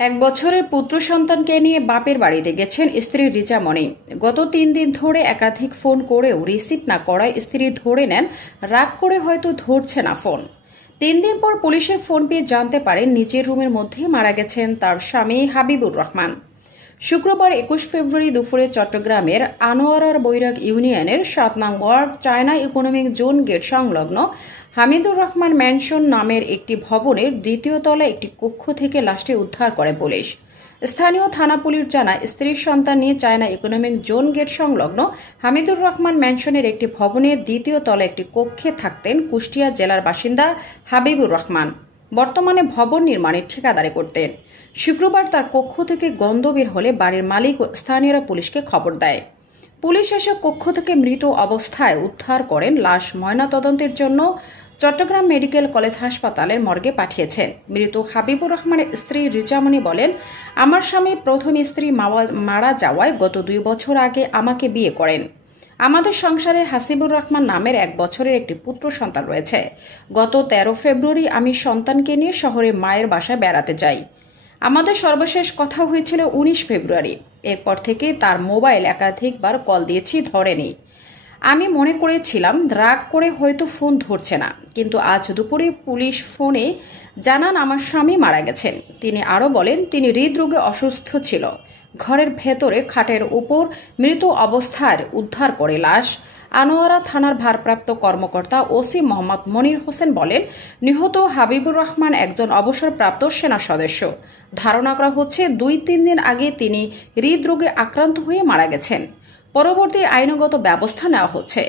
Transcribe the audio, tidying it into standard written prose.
এক বছরের পুত্র সন্তানকে নিয়ে বাপের বাড়িতে গেছেন স্ত্রী রিচামণি। গত 3 দিন ধরে একাধিক ফোন করেও রিসিভ না করায় স্ত্রী ধরে নেন রাগ করে হয়তো ধরছে না ফোন। 3 দিন পর পুলিশের ফোন পেয়ে জানতে পারেন নিজের রুমের মধ্যে মারা গেছেন তার স্বামী হাবিবুর রহমান। শুক্রবার 21 ফেব্রুয়ারি দুপুরে চট্টগ্রামের আনোয়ারার বৈরাগ ইউনিয়নের 7 নং ward China economic zone gate সংলগ্ন হামিদুর রহমান ম্যানশন নামের একটি ভবনের 2য় তলায় একটি কক্ষ থেকে লাশটি উদ্ধার করে পুলিশ। স্থানীয় থানা পুলিশ জানায়, স্ত্রীর সন্তান নিয়ে চায়না ইকোনমিক জোন গেট সংলগ্ন হামিদুর রহমান ম্যানশনের একটি ভবনের 2য় তলায় একটি কক্ষে থাকতেন কুষ্টিয়া জেলার বাসিন্দা হাবিবুর রহমান। বর্তমানে ভবন নির্মাণের ঠিকাদারি করতেন। শুক্রবার তার কক্ষ থেকে গন্ধ বের হলে বাড়ির মালিক ও স্থানীয়রা পুলিশকে খবর দেয়। পুলিশ এসে কক্ষ থেকে মৃত অবস্থায় উদ্ধার করেন। লাশ ময়নাতদন্তের জন্য চট্টগ্রাম মেডিকেল কলেজ হাসপাতালের মর্গে পাঠিয়েছেন। মৃত হাবিবুর রহমানের স্ত্রী রিচামণি বলেন, আমার স্বামী প্রথম স্ত্রী মারা যাওয়ায় গত 2 বছর আগে আমাকে বিয়ে করেন। আমাদের সংসারে হাসিবুর রহমান নামের 1 বছরের একটি পুত্র সন্তান রয়েছে। গত 13 ফেব্রুয়ারি আমি সন্তানকে নিয়ে শহরে মায়ের বাসায় বেড়াতে যাই। আমাদের সর্বশেষ কথা হয়েছিল 19 ফেব্রুয়ারি। এরপর থেকে তার মোবাইল একাধিকবার কল দিয়েছি, ধরেনি। আমি মনে করেছিলাম রাগ করে হয়তো ফোন ধরছে না, কিন্তু আজ দুপুরে পুলিশ ফোনে জানান আমার স্বামী মারা গেছেন। তিনি আরও বলেন, তিনি হৃদরোগে অসুস্থ ছিল। ঘরের ভেতরে খাটের উপর মৃত অবস্থায় উদ্ধার করে লাশ। আনোয়ারা থানার ভারপ্রাপ্ত কর্মকর্তা ওসি মোহাম্মদ মনির হোসেন বলেন, নিহত হাবিবুর রহমান একজন অবসরপ্রাপ্ত সেনা সদস্য। ধারণা করা হচ্ছে 2-3 দিন আগে তিনি হৃদরোগে আক্রান্ত হয়ে মারা গেছেন। পরবর্তী আইনগত ব্যবস্থা নেওয়া হচ্ছে।